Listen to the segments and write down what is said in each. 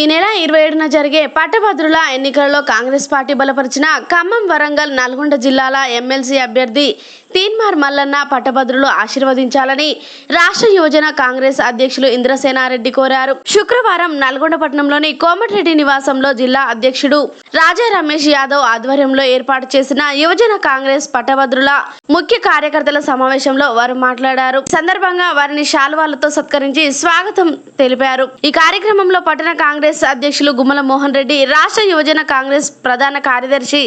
ఈ నెల 27న జరిగే పట్టభద్రుల ఎన్నికలలో కాంగ్రెస్ పార్టీ బలపరిచిన ఖమ్మం, వరంగల్, నల్గొండ జిల్లాల ఎమ్మెల్సీ అభ్యర్థి తీన్మార్ మల్లన్న పట్టభద్రులు ఆశీర్వదించాలని రాష్ట్ర యువజన కాంగ్రెస్ అధ్యక్షులు ఇంద్రసేనారెడ్డి కోరారు. శుక్రవారం నల్గొండ పట్టణంలోని కోమటిరెడ్డి నివాసంలో జిల్లా అధ్యక్షుడు రాజా రమేష్ యాదవ్ ఆధ్వర్యంలో ఏర్పాటు చేసిన యువజన కాంగ్రెస్ పట్టభద్రుల ముఖ్య కార్యకర్తల సమావేశంలో వారు మాట్లాడారు. సందర్భంగా వారిని శాలువాలతో సత్కరించి స్వాగతం తెలిపారు. ఈ కార్యక్రమంలో పట్టణ కాంగ్రెస్ అధ్యక్షులు గుమ్మల మోహన్ రెడ్డి, రాష్ట్ర యువజన కాంగ్రెస్ ప్రధాన కార్యదర్శి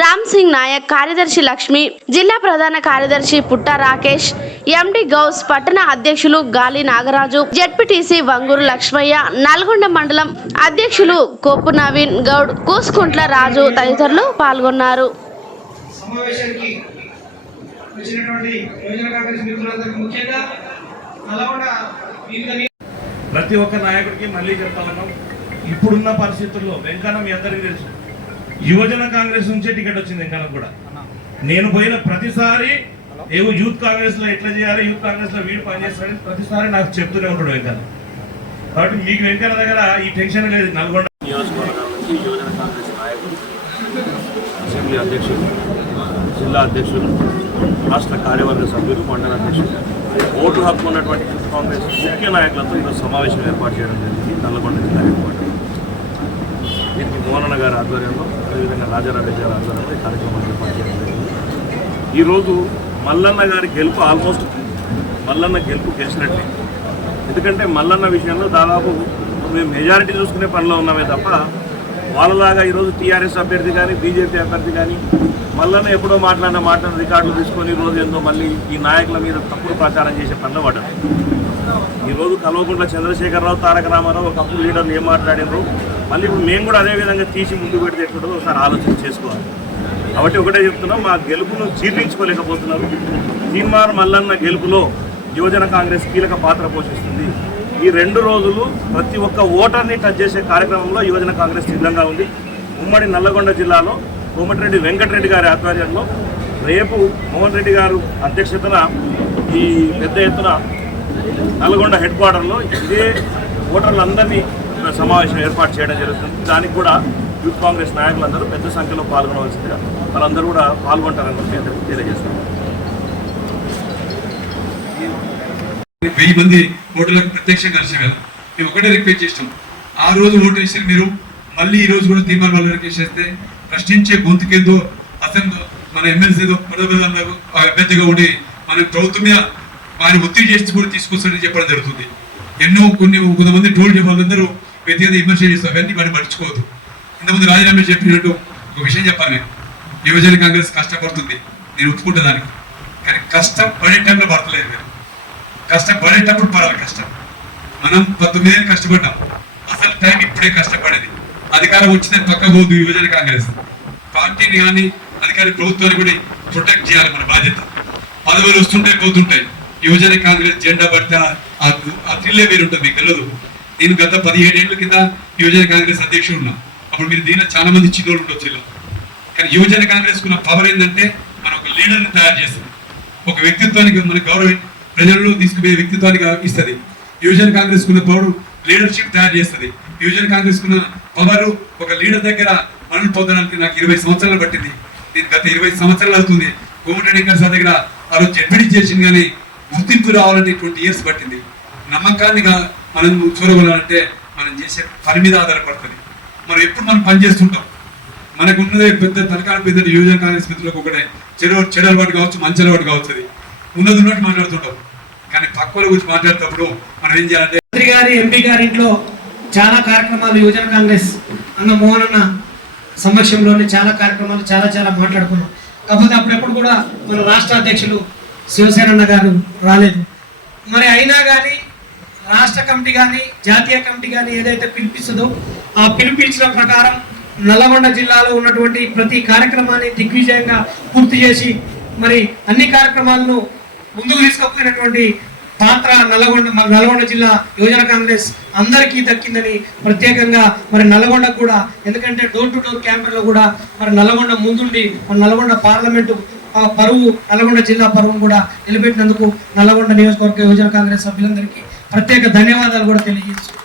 రామ్ సింగ్ నాయక్, కార్యదర్శి లక్ష్మి, జిల్లా ప్రధాన కార్యదర్శి పుట్ట రాకేష్, ఎండి గౌస్, పట్టణ అధ్యక్షులు గాలి నాగరాజు, జెడ్పీటీసీ వంగూరు లక్ష్మయ్య, నల్గొండ మండలం అధ్యక్షులు కోపు నవీన్ గౌడ్, కూసుకుంట్ల రాజు తదితరులు పాల్గొన్నారు. ప్రతి ఒక్క నాయకుడికి మళ్ళీ చెప్తా ఉన్నాం, ఇప్పుడున్న పరిస్థితుల్లో వెంకన్న మీ అందరికీ తెలుసు, యువజన కాంగ్రెస్ నుంచే టికెట్ వచ్చింది. వెంకన్న కూడా నేను పోయిన ప్రతిసారి ఏవో యూత్ కాంగ్రెస్ లో ఎట్లా చేయాలి, యూత్ కాంగ్రెస్ లో వీడు పనిచేస్తాడని ప్రతిసారి నాకు చెప్తూనే ఉంటాడు వెంకన్న. కాబట్టి మీకు వెంకన్న దగ్గర ఈ టెన్షన్ లేదు. నల్గొండ నియోజకవర్గాల నుంచి యువజన కాంగ్రెస్ నాయకులు, అసెంబ్లీ అధ్యక్షులు, జిల్లా అధ్యక్షులు, రాష్ట్ర కార్యవర్గ సభ్యులు, మండల అధ్యక్షులు, ఓటు హక్కు ఉన్నటువంటి యూత్ కాంగ్రెస్ ముఖ్య నాయకులతో ఈరోజు సమావేశం ఏర్పాటు చేయడం జరిగింది నల్గొండ జిల్లా ఏర్పాటు. దీనికి మోహనన్న గారి ఆధ్వర్యంలో, అదేవిధంగా రాజారావు గారి ఆధ్వర్యంలో ఈ కార్యక్రమాన్ని ఏర్పాటు చేయడం జరిగింది. ఈరోజు మల్లన్న గారి గెలుపు ఆల్మోస్ట్ మల్లన్న గెలిచినట్లే. ఎందుకంటే మల్లన్న విషయంలో దాదాపు మేము మెజారిటీ చూసుకునే పనిలో ఉన్నామే తప్ప వాళ్ళలాగా ఈరోజు టీఆర్ఎస్ అభ్యర్థి కానీ, బీజేపీ అభ్యర్థి కానీ మల్లన్న ఎప్పుడో మాట్లాడిన రికార్డులు తీసుకొని ఈరోజు ఏందో మళ్ళీ ఈ నాయకుల మీద తప్పుడు ప్రచారం చేసే పనిలో పడ్డారు. ఈరోజు కల్వకుంట్ల చంద్రశేఖరరావు, తారక రామారావు ఒకప్పుడు లీడర్లు ఏం మాట్లాడినారు, మళ్ళీ ఇప్పుడు మేము కూడా అదేవిధంగా తీసి ముందు పెడితే ఎట్లుంటుందో ఒకసారి ఆలోచన చేసుకోవాలి. కాబట్టి ఒకటే చెప్తున్నాం, మా గెలుపును జీర్ణించుకోలేకపోతున్నారు. తీన్మార్ మల్లన్న గెలుపులో యువజన కాంగ్రెస్ కీలక పాత్ర పోషిస్తుంది. ఈ 2 రోజులు ప్రతి ఒక్క ఓటర్ని టచ్ చేసే కార్యక్రమంలో యువజన కాంగ్రెస్ సిద్ధంగా ఉంది. ఉమ్మడి నల్లగొండ జిల్లాలో కోమటిరెడ్డి వెంకటరెడ్డి గారి ఆధ్వర్యంలో రేపు మోహన్ రెడ్డి గారు అధ్యక్షతన ఈ పెద్ద ఎత్తున నల్గొండ హెడ్ క్వార్టర్లో ఇదే ఓటర్లందరినీ సమావేశం ఏర్పాటు చేయడం జరుగుతుంది. దానికి కూడా యూత్ కాంగ్రెస్ నాయకులందరూ పెద్ద సంఖ్యలో పాల్గొనవలసిందిగా వాళ్ళందరూ కూడా పాల్గొంటారని తెలియజేస్తున్నారు. 1000 మంది ఓటర్లకు ప్రత్యక్షంగా కలిసి వెళ్ళాం. మేము ఒకటే రిక్వెస్ట్ చేస్తాం, ఆ రోజు ఓటు వేసి మీరు మళ్ళీ ఈ రోజు కూడా తీర్మానం వాళ్ళకి వేసేస్తే ప్రశ్నించే గొంతుకేందో అసలు మన ఎమ్మెల్సీదో పదవులకు అభ్యర్థిగా ఉండి మన ప్రభుత్వం మీద వారిని ఒత్తిడి చేసి కూడా తీసుకొస్తారని చెప్పడం జరుగుతుంది. కొంతమంది టోల్ వాళ్ళందరూ వ్యక్తిగత విమర్శ చేస్తారు, అవన్నీ వారిని మర్చిపోవద్దు. ఇంతకుముందు రాజీనామా చెప్పినట్టు ఒక విషయం చెప్పాలి, నేను యువజన కాంగ్రెస్ కష్టపడుతుంది, నేను ఒప్పుకుంటా దానికి. కానీ కష్టపడే టైంలో పడతలేదు. మీరు కష్టపడేటప్పుడు పడాలి. కష్టం మనం 19 ఏళ్ళు కష్టపడ్డాం, అసలు టైం ఇప్పుడే కష్టపడేది. అధికారం వచ్చిందని పక్క పోదు. యువజన కాంగ్రెస్ పార్టీని కానీ అధికార ప్రభుత్వాన్ని కూడా ప్రొటెక్ట్ చేయాలి, మన బాధ్యత. పదవులు వస్తుంటాయి, పోతుంటాయి. యువజన కాంగ్రెస్ జెండా పడితే ఆ థ్రిల్లే వేరుంటుంది, మీకు తెలియదు. నేను గత 17 ఏళ్ల కింద యువజన కాంగ్రెస్ అధ్యక్షుడు ఉన్నా. అప్పుడు మీరు దీనిలో చాలా మంది చిన్నోళ్ళు ఉండొచ్చు ఇలా. కానీ యువజన కాంగ్రెస్ కున్న పవర్ ఏంటంటే మనం ఒక లీడర్ని తయారు చేస్తుంది, ఒక వ్యక్తిత్వానికి మన గౌరవం ప్రజల్లో తీసుకుపోయే వ్యక్తిత్వానికి ఇస్తుంది. యువజన కాంగ్రెస్ కున్న పవర్ లీడర్షిప్ తయారు చేస్తుంది. యువజన కాంగ్రెస్ కున్న పవర్ ఒక లీడర్ దగ్గర మనం పొందడానికి నాకు 20 సంవత్సరాలు పట్టింది. నేను గత 20 సంవత్సరాలు అవుతుంది కోమటిరెడ్డి వెంకట దగ్గర ఆ రోజు జడ్పీటీ చేసింది, కానీ గుర్తింపు రావాలంటే 20 years పట్టింది. నమ్మకాన్ని మనం చూడగలంటే మనం చేసే పని మీద ఆధారపడుతుంది. మనం ఎప్పుడు మనం పని చేస్తుంటాం, మనకు ఉన్నదే పెద్ద తలకాల పెద్ద యువజన కాంగ్రెస్ మిత్రులకు ఒకటే చెడు అలవాటు కావచ్చు, మంచి అలవాటు కావచ్చు. అది ఉన్నది ఉన్నట్టు మాట్లాడుతుంటాం, కానీ పక్కల గురించి మాట్లాడేటప్పుడు మనం ఏం చేయాలంటే మంత్రి గారి, ఎంపీ గారి ఇంట్లో చాలా కార్యక్రమాలు యువజన కాంగ్రెస్ అన్న మోహన్ అన్న సమక్షంలోని చాలా కార్యక్రమాలు చాలా మాట్లాడుకున్నాం. కాకపోతే అప్పుడెప్పుడు కూడా మన రాష్ట్ర అధ్యక్షులు శివసేన గారు రాలేదు. మరి అయినా కానీ రాష్ట్ర కమిటీ కానీ జాతీయ కమిటీ కానీ ఏదైతే పిలిపిస్తుందో ఆ పిలిపించిన ప్రకారం నల్గొండ జిల్లాలో ఉన్నటువంటి ప్రతి కార్యక్రమాన్ని దిగ్విజయంగా పూర్తి మరి అన్ని కార్యక్రమాలను ముందుకు తీసుకుపోయినటువంటి పాత్ర నల్గొండ జిల్లా యువజన కాంగ్రెస్ అందరికీ దక్కిందని ప్రత్యేకంగా మరి నల్గొండకు కూడా, ఎందుకంటే డోర్ టు డోర్ క్యాంపెయిన్లో కూడా మరి నల్గొండ ముందుండి మన నల్గొండ పార్లమెంటు పరువు, నల్గొండ జిల్లా పరువును కూడా నిలబెట్టినందుకు నల్గొండ నియోజకవర్గ యువజన కాంగ్రెస్ సభ్యులందరికీ ప్రత్యేక ధన్యవాదాలు కూడా తెలియజేస్తున్నాను.